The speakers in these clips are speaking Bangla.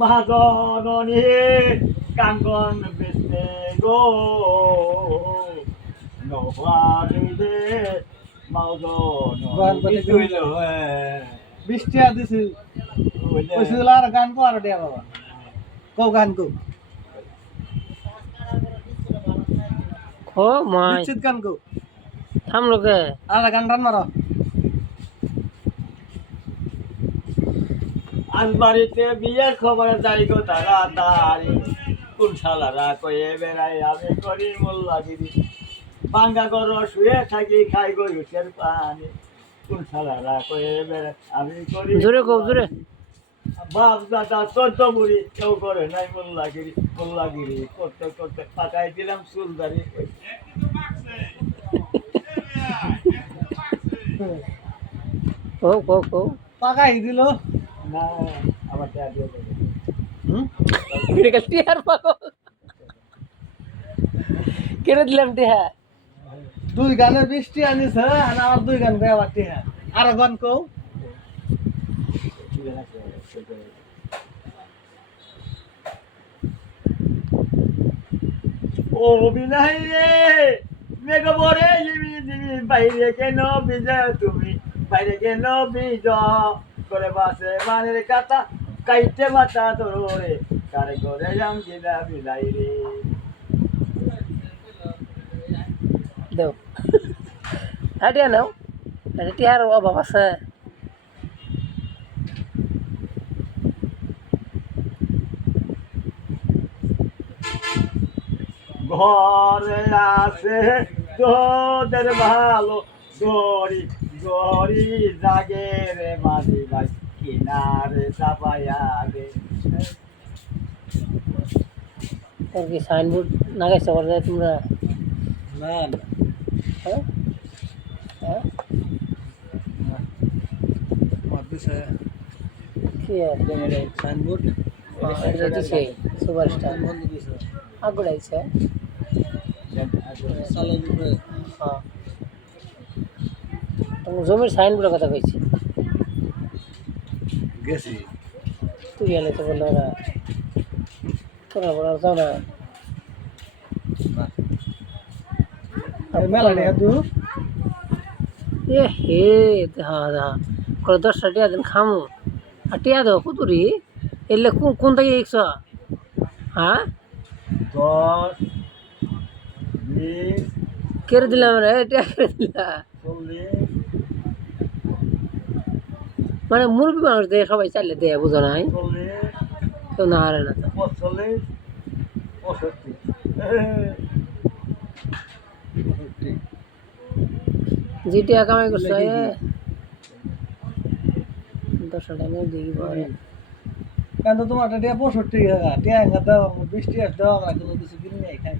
মহাজননী কাঙ্গন বিষ্ণে গো নবানিদে মাওজননী বৃষ্টি দিছি কইছিল আর গান কো আর দিয়া বাবা কও গান কো ও মাই নিশ্চিত গান কো থাম লোকে আর গান টান মারো আজ বাড়িতে বিয়ের খবর যাই গো তাড়াতাড়ি কোন শালারা কয়ে বেড়াই আমি করি মোল্লাগিরি বাঙ্গা গর শুয়ে থাকি খাই গো রুচের পানি কোন শালারা কয়ে বেড়াই আমি করি জোরে কও জোরে বাপ দাদা চোদ্দ বুড়ি কেউ করে নাই মোল্লাগিরি করতে করতে পাকাই দিলাম চুলদারি কও কও কও পাকাই দিল না আমার টাকা দিয়ে দেবে ভিড়ে গেল টিয়ার পাগল কেড়ে দিলাম টিহা দুই গানে বৃষ্টি আনিস আর আমার দুই গান গায় বাটি হ্যাঁ আর গান কও ও বিনাই রে মেঘ বরে জিমি জিমি বাইরে কেন বিজা তুমি বাইরে কেন বিজ করে বাসে মানের কাটা কাইতে মাথা ধরে কারে করে যাম গিলা বিলাই রে দেও হাটিয়া নাও এটা টিয়ার অভাব আছে ঘরে আছে তোদের ভালো গরি গরি জাগে রে মাঝি ভাই কিনারে চাপাইয়া গে তোর কি সাইনবোর্ড লাগাইছে বলে তোমরা না না হ্যাঁ হ্যাঁ মাদ্রাসা কি আর সাইনবোর্ড এটা দিছে সুপারস্টার বন্ধ দিছে আগুড়াইছে সালের উপরে হ্যাঁ তোমার জমির সাইনবোর্ডের কথা কইছি গেছি তুই গেলে তো বললো ওরা তোরা বড় যাও না মেলা নিয়ে তুই এ হে হ্যাঁ হ্যাঁ করে 10টা টিয়া দিন খামু আর টিয়া দেবো কুতুরি এলে কোন থেকে একশ হ্যাঁ 10 20 কেড়ে দিলাম রে টিয়া কেড়ে দিলা 40 মানে মুরগি মানুষ দেয় সবাই চাইলে দেয় বুঝো নাই 40 কেউ না হারে না তো 45 65 যে টিয়া কামাই করছে 10টা টাকা দিই পরে কেন তোমার টিয়া 65 টাকা টিয়া এঙ্গা দাও 20 টাকা দাও আমরা কোনো কিছু কিনে নাই খাই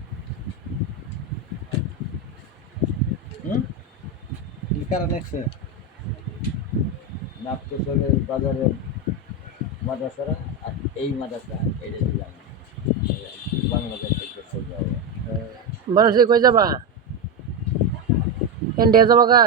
কারণ আছে নাপতোলের বাজারের মাদ্রাসারা আর এই মাদ্রাসা এটা দিলাম বাংলাদেশ থেকে চলে যাবে মানুষ কই যাবা ইন্ডিয়া যাবা কা